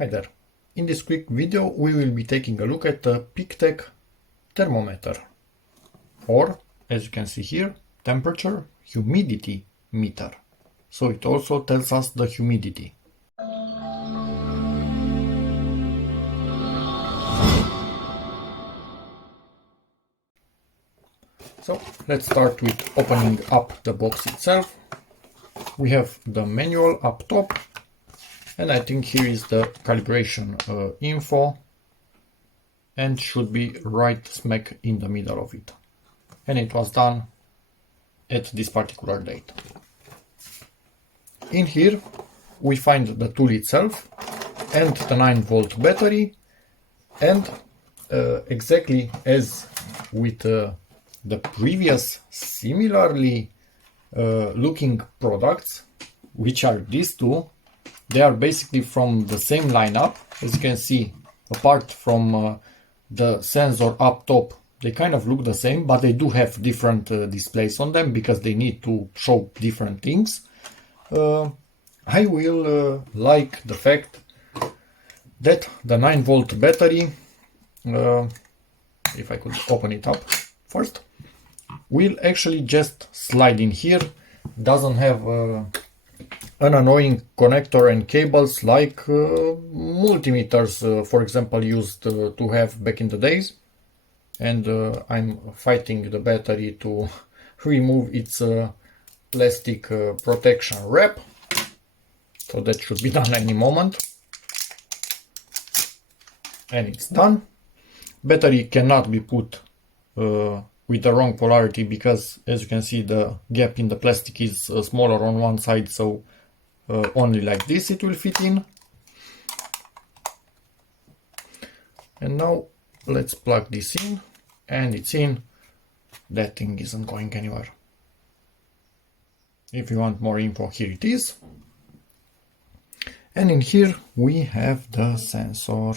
Hi there. In this quick video we will be taking a look at the PeakTech thermometer, or as you can see here, temperature humidity meter. So it also tells us the humidity. So let's start with opening up the box itself. We have the manual up top, and I think here is the calibration info, and should be right smack in the middle of it. And it was done at this particular date. In here we find the tool itself and the 9-volt battery, and exactly as with the previous similarly looking products, which are these two, they are basically from the same lineup. As you can see, apart from the sensor up top, they kind of look the same, but they do have different displays on them because they need to show different things. I will like the fact that the 9-volt battery, if I could open it up first, will actually just slide in here. Doesn't have an annoying connector and cables like multimeters, for example, used to have back in the days. And I'm fighting the battery to remove its plastic protection wrap. So that should be done any moment. And it's done. Battery cannot be put with the wrong polarity because, as you can see, the gap in the plastic is smaller on one side, so only like this it will fit in. And now let's plug this in, and it's in. That thing isn't going anywhere. If you want more info, here it is. And in here we have the sensor.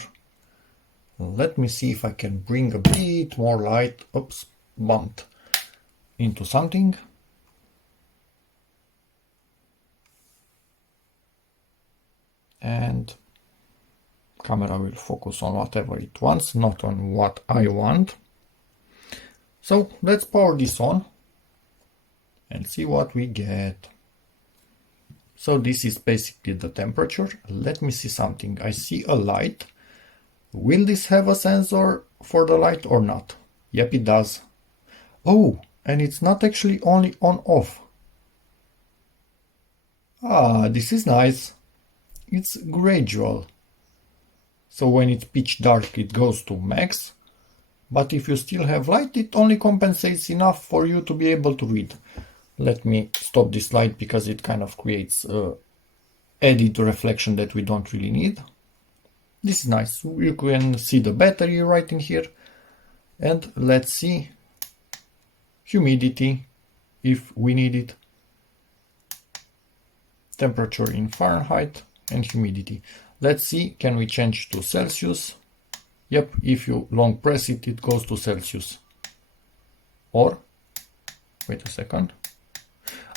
Let me see if I can bring a bit more light. Oops, bumped into something. And camera will focus on whatever it wants, not on what I want. So let's power this on and see what we get. So this is basically the temperature. Let me see something. I see a light. Will this have a sensor for the light or not? Yep, it does. Oh, and it's not actually only on off. Ah, this is nice. It's gradual. So when it's pitch dark it goes to max, but if you still have light it only compensates enough for you to be able to read. Let me stop this light because it kind of creates added reflection that we don't really need. This is nice. You can see the battery right in here. And let's see humidity if we need it. Temperature in Fahrenheit and humidity. Let's see, can we change to Celsius? Yep, if you long press it, it goes to Celsius. Or, wait a second.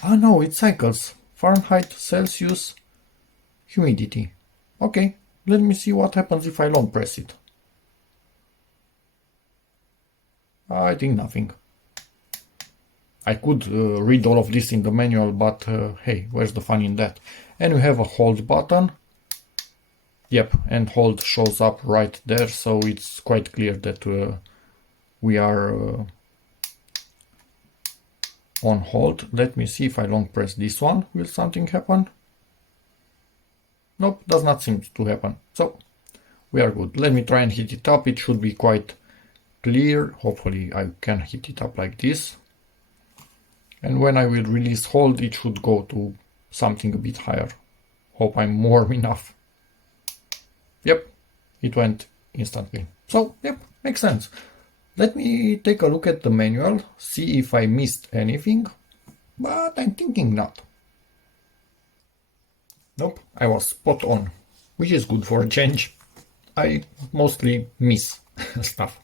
Ah no, it cycles. Fahrenheit, Celsius, humidity. Okay, let me see what happens if I long press it. I think nothing. I could read all of this in the manual, but hey, where's the fun in that? And we have a hold button. Yep, and hold shows up right there, so it's quite clear that we are on hold. Let me see if I long press this one. Will something happen? Nope, does not seem to happen. So we are good. Let me try and heat it up. It should be quite clear. Hopefully I can heat it up like this. And when I will release hold, it should go to something a bit higher. Hope I'm warm enough. Yep, it went instantly. So, yep, makes sense. Let me take a look at the manual, see if I missed anything, but I'm thinking not. Nope, I was spot on, which is good for a change. I mostly miss stuff.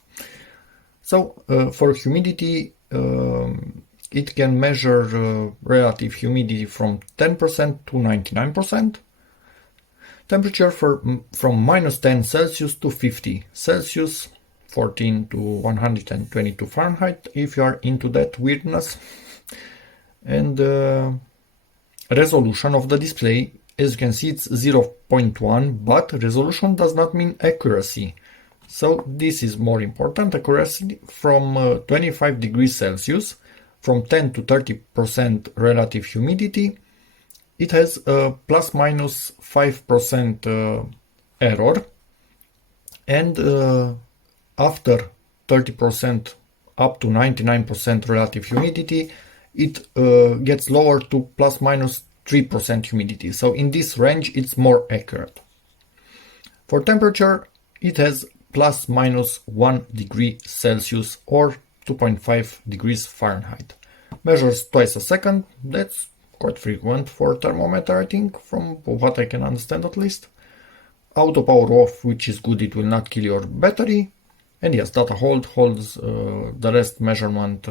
So, for humidity, it can measure relative humidity from 10% to 99%. Temperature from minus 10 Celsius to 50 Celsius, 14 to 122 Fahrenheit, if you are into that weirdness. And resolution of the display, as you can see, it's 0.1, but resolution does not mean accuracy. So this is more important. Accuracy from 25 degrees Celsius, from 10 to 30% relative humidity, it has a plus minus 5% error, and after 30% up to 99% relative humidity, it gets lower to plus minus 3% humidity. So in this range, it's more accurate. For temperature, it has plus minus 1 degree Celsius or 2.5 degrees Fahrenheit. Measures twice a second. That's quite frequent for thermometer, I think, from what I can understand at least. Auto power off, which is good, it will not kill your battery. And yes, data holds the rest measurement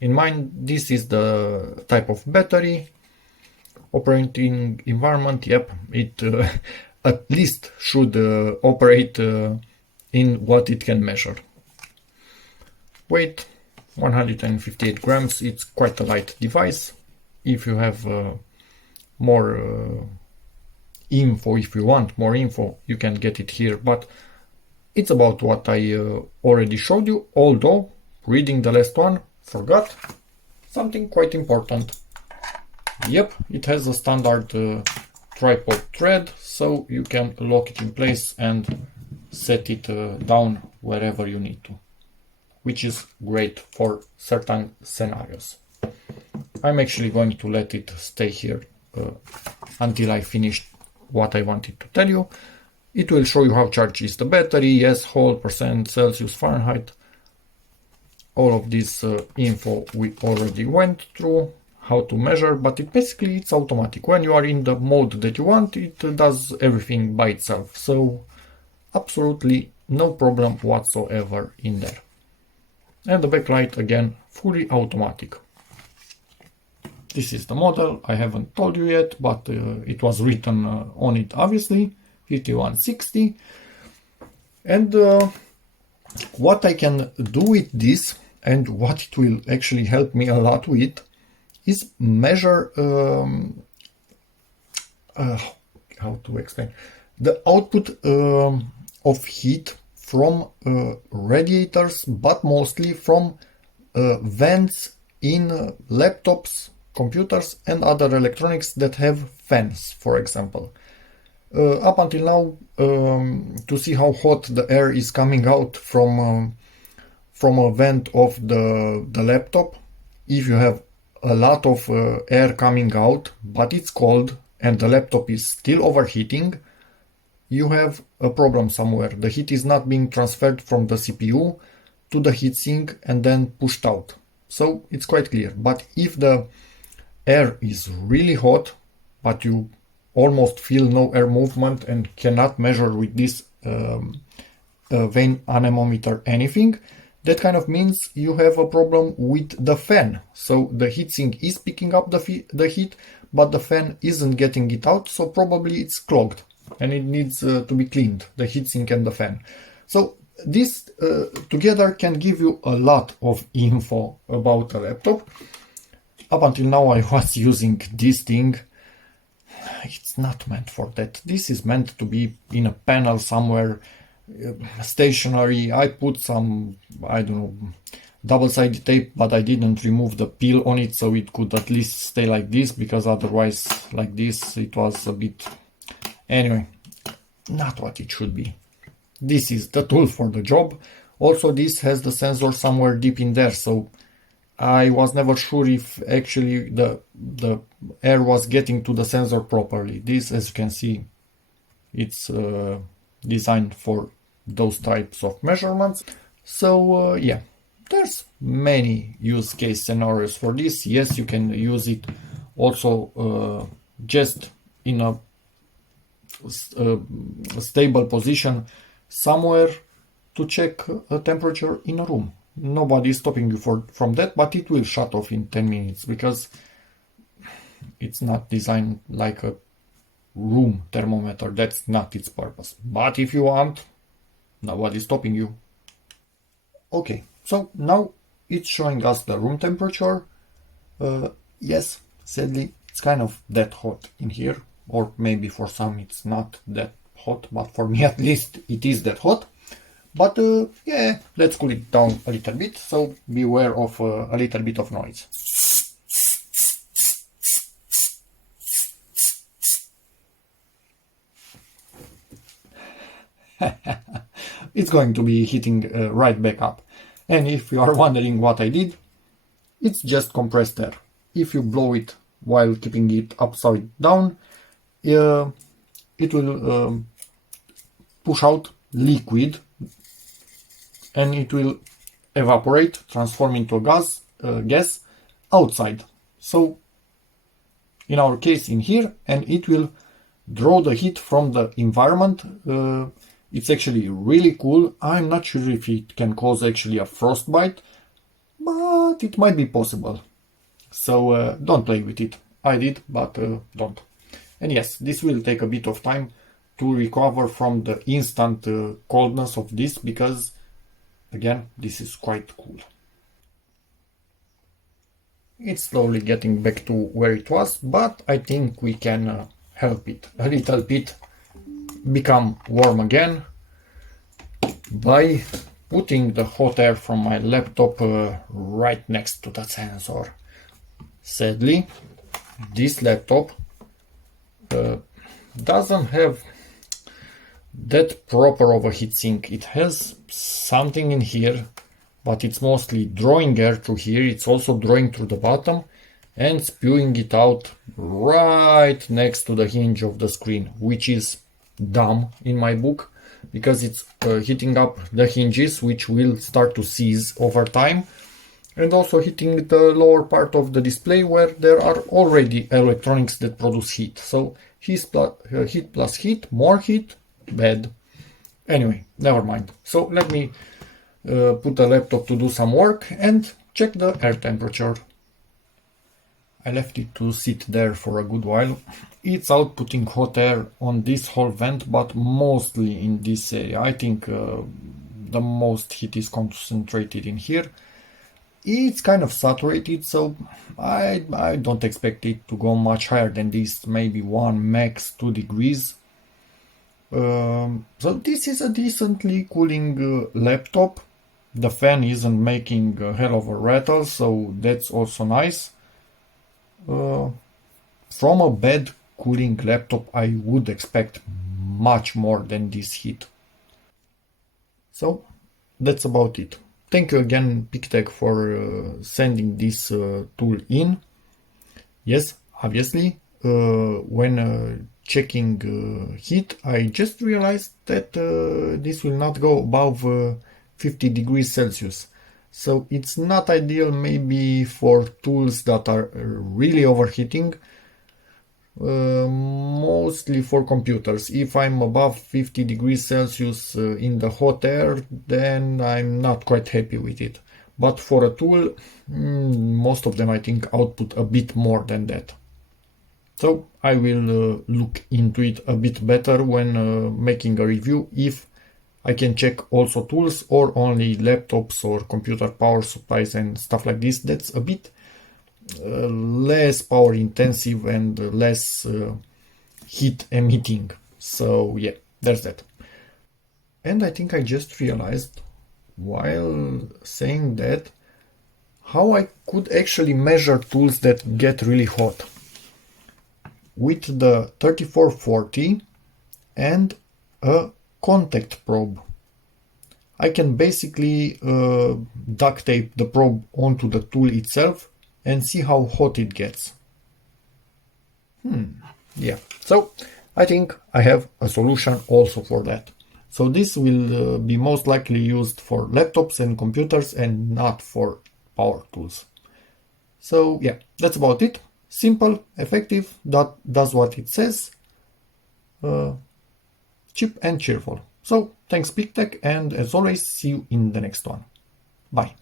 in mind. This is the type of battery. Operating environment, yep, it at least should operate in what it can measure. Weight, 158 grams, it's quite a light device. If you have more info, if you want more info, you can get it here, but it's about what I already showed you, although reading the last one, forgot something quite important. Yep, it has a standard tripod thread, so you can lock it in place and set it down wherever you need to, which is great for certain scenarios. I'm actually going to let it stay here until I finish what I wanted to tell you. It will show you how charged is the battery, yes, whole, percent, Celsius, Fahrenheit. All of this info we already went through, how to measure, but it's automatic. When you are in the mode that you want, it does everything by itself. So absolutely no problem whatsoever in there. And the backlight, again, fully automatic. This is the model. I haven't told you yet, but it was written on it, obviously, 5160. And what I can do with this, and what it will actually help me a lot with, is measure, how to explain, the output of heat from radiators, but mostly from vents in laptops, computers, and other electronics that have fans, for example. Up until now, to see how hot the air is coming out from a vent of the laptop, if you have a lot of air coming out, but it's cold and the laptop is still overheating, you have a problem somewhere. The heat is not being transferred from the CPU to the heatsink and then pushed out. So it's quite clear. But if the air is really hot, but you almost feel no air movement and cannot measure with this vane anemometer anything, that kind of means you have a problem with the fan. So the heatsink is picking up the heat, but the fan isn't getting it out, so probably it's clogged and it needs to be cleaned, the heatsink and the fan. So this together can give you a lot of info about a laptop. Up until now I was using this thing. It's not meant for that. This is meant to be in a panel somewhere, stationary. I put some, I don't know, double-sided tape, but I didn't remove the peel on it, so it could at least stay like this, because otherwise like this it was a bit, anyway, not what it should be. This is the tool for the job. Also, this has the sensor somewhere deep in there, so I was never sure if actually the air was getting to the sensor properly. This, as you can see, it's designed for those types of measurements. So yeah, there's many use case scenarios for this. Yes, you can use it also just in a stable position somewhere to check a temperature in a room. Nobody is stopping you from that, but it will shut off in 10 minutes because it's not designed like a room thermometer. That's not its purpose. But if you want, nobody's stopping you. Okay, so now it's showing us the room temperature. Yes, sadly, it's kind of that hot in here, or maybe for some it's not that hot, but for me at least it is that hot. But yeah, let's cool it down a little bit, so beware of a little bit of noise. It's going to be heating right back up. And if you are wondering what I did, it's just compressed air. If you blow it while keeping it upside down, it will push out liquid and it will evaporate, transform into a gas outside. So in our case in here, and it will draw the heat from the environment. It's actually really cool. I'm not sure if it can cause actually a frostbite, but it might be possible. So don't play with it. I did, but don't. And yes, this will take a bit of time to recover from the instant coldness of this, because again, this is quite cool. It's slowly getting back to where it was, but I think we can help it a little bit become warm again by putting the hot air from my laptop right next to the sensor. Sadly, this laptop doesn't have that proper of a heatsink. It has something in here, but it's mostly drawing air through here. It's also drawing through the bottom and spewing it out right next to the hinge of the screen, which is dumb in my book, because it's heating up the hinges, which will start to seize over time, and also hitting the lower part of the display where there are already electronics that produce heat. So heat plus heat, more heat, bad. Anyway, never mind. So let me put the laptop to do some work and check the air temperature. I left it to sit there for a good while. It's outputting hot air on this whole vent, but mostly in this area. I think the most heat is concentrated in here. It's kind of saturated, so I don't expect it to go much higher than this, maybe 1 max 2 degrees. So this is a decently cooling laptop. The fan isn't making a hell of a rattle, so that's also nice. From a bad cooling laptop, I would expect much more than this heat. So that's about it. Thank you again, PeakTech, for sending this tool in. Yes, obviously, when checking heat, I just realized that this will not go above 50 degrees Celsius. So it's not ideal maybe for tools that are really overheating, mostly for computers. If I'm above 50 degrees Celsius in the hot air, then I'm not quite happy with it. But for a tool, most of them I think output a bit more than that. So I will look into it a bit better when making a review, if I can check also tools or only laptops or computer power supplies and stuff like this. That's a bit less power intensive and less heat emitting. So yeah, there's that. And I think I just realized while saying that how I could actually measure tools that get really hot. With the 3440 and a contact probe, I can basically duct tape the probe onto the tool itself and see how hot it gets. Yeah, so I think I have a solution also for that. So this will be most likely used for laptops and computers and not for power tools. So yeah, that's about it. Simple, effective, that does what it says. Cheap and cheerful. So thanks PeakTech, and as always, see you in the next one. Bye.